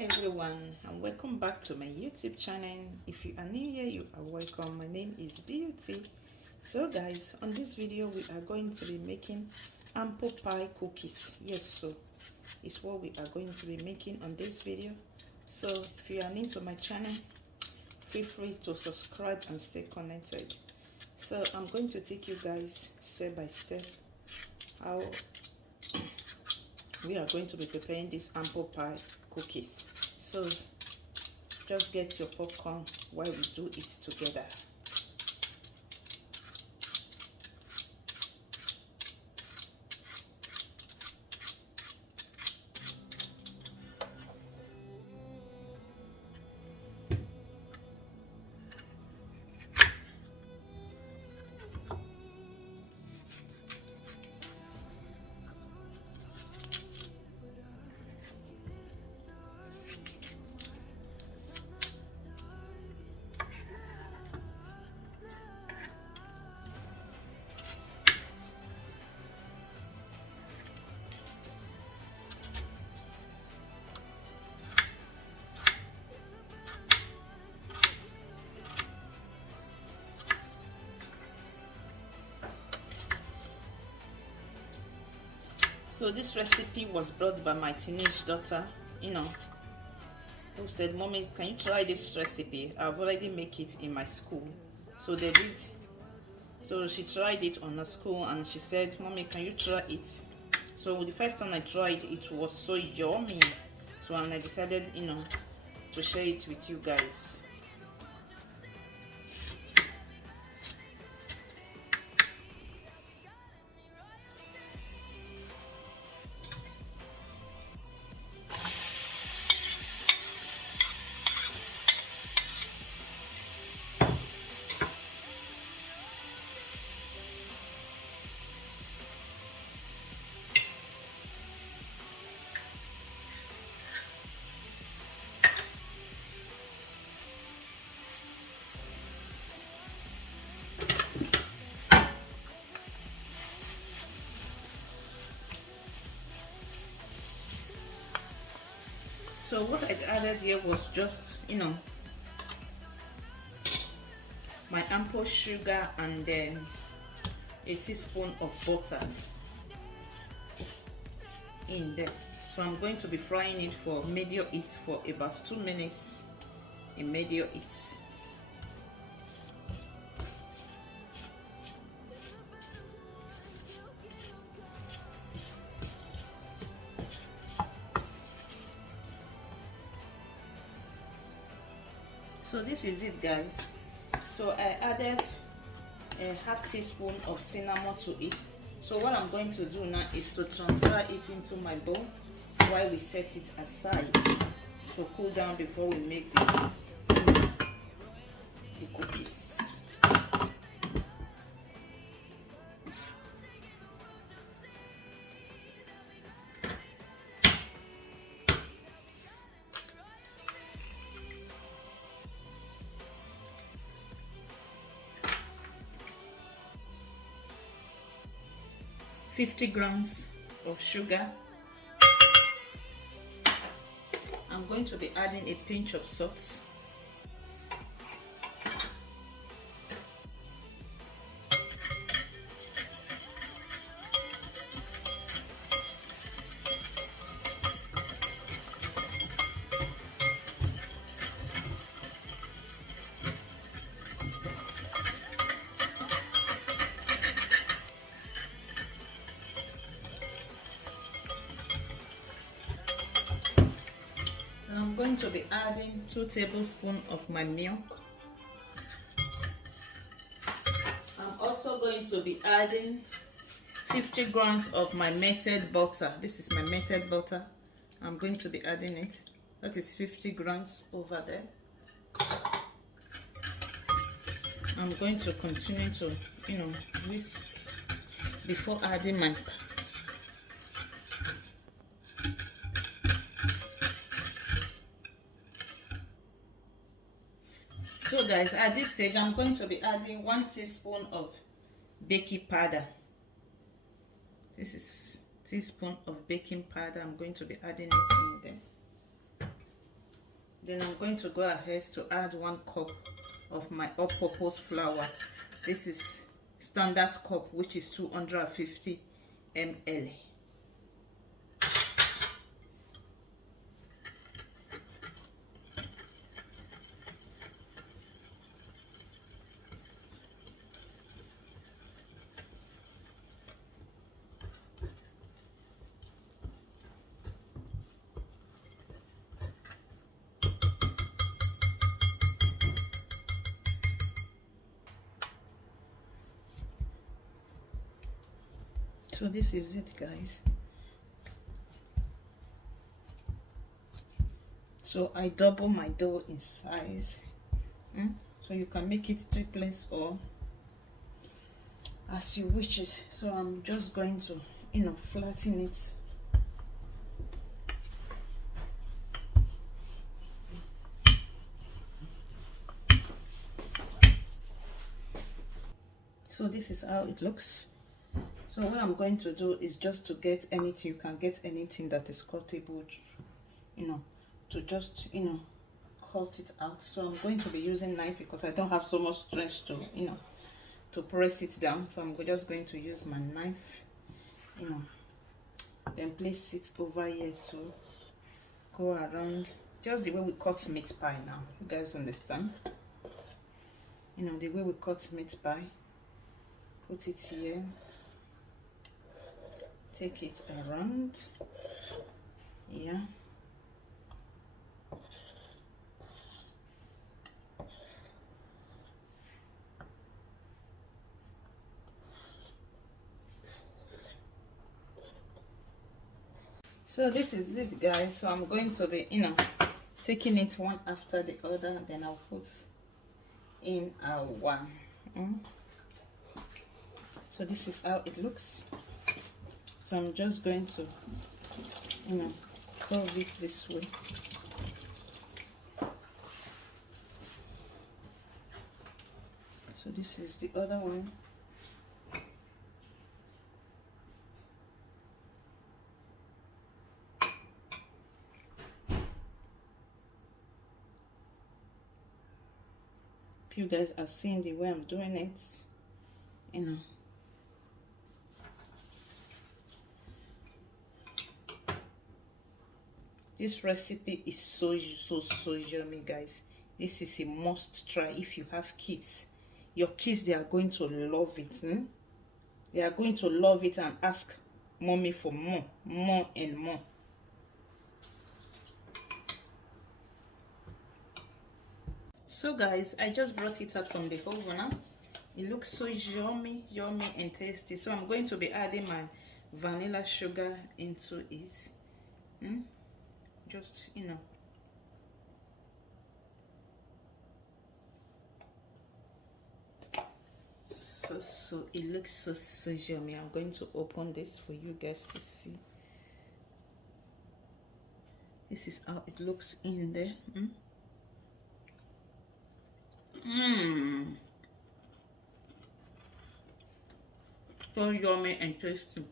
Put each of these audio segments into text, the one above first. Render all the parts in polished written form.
everyone, and welcome back to my YouTube channel. If you are new here, you are welcome. My name is Beauty. So guys, on this video we are going to be making apple pie cookies. Yes, so it's what we are going to be making on this video. So if you are new to my channel, feel free to subscribe and stay connected. So I'm going to take you guys step by step how we are going to be preparing this apple pie cookies. So just get your popcorn while we do it together. So this recipe was brought by my teenage daughter, who said, "Mommy, can you try this recipe? I've already made it in my school." So they did. So she tried it on her school and she said, "Mommy, can you try it?" So the first time I tried, it was so yummy. So and I decided, to share it with you guys. So what I added here was just, my ample sugar and then a teaspoon of butter in there. So I'm going to be frying it for medium heat for about 2 minutes in medium heat. So this is it, guys. So I added a half teaspoon of cinnamon to it. So what I'm going to do now is to transfer it into my bowl while we set it aside to cool down before we make the cookies. 50 grams of sugar. I'm going to be adding a pinch of salt. I'm going to be adding 2 tablespoons of my milk. I'm also going to be adding 50 grams of my melted butter. This is my melted butter. I'm going to be adding it. That is 50 grams over there. I'm going to continue to, whisk before adding my So guys, at this stage I'm going to be adding 1 teaspoon of baking powder. This is teaspoon of baking powder. I'm going to be adding it in there. Then I'm going to go ahead to add 1 cup of my all-purpose flour. This is standard cup, which is 250 ml. So this is it, guys. So I double my dough in size. So you can make it triplets or as you wish it. So I'm just going to, flatten it. So this is how it looks. So what I'm going to do is just to get anything, you can get anything that is cuttable, to just, cut it out. So I'm going to be using knife because I don't have so much strength to, to press it down. So I'm just going to use my knife, then place it over here to go around, just the way we cut meat pie now. You guys understand? The way we cut meat pie. Put it here. Take it around. Yeah. So this is it, guys. So I'm going to be, taking it one after the other. Then I'll put in our So this is how it looks. So I'm just going to, curve it this way. So this is the other one. If you guys are seeing the way I'm doing it, this recipe is so yummy, guys. This is a must try if you have kids. Your kids, they are going to love it. They are going to love it and ask mommy for more and more. So guys, I just brought it out from the oven now. It looks so yummy and tasty. So I'm going to be adding my vanilla sugar into it. Just, so it looks so yummy. I'm going to open this for you guys to see. This is how it looks in there. So yummy and tasty.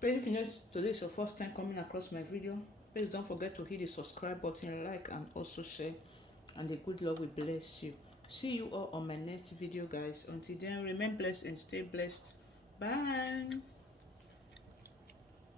Please, if you know today is your first time coming across my video, please don't forget to hit the subscribe button, like, and also share, and the good Lord will bless you. See you all on my next video, guys. Until then, remain blessed and stay blessed. Bye.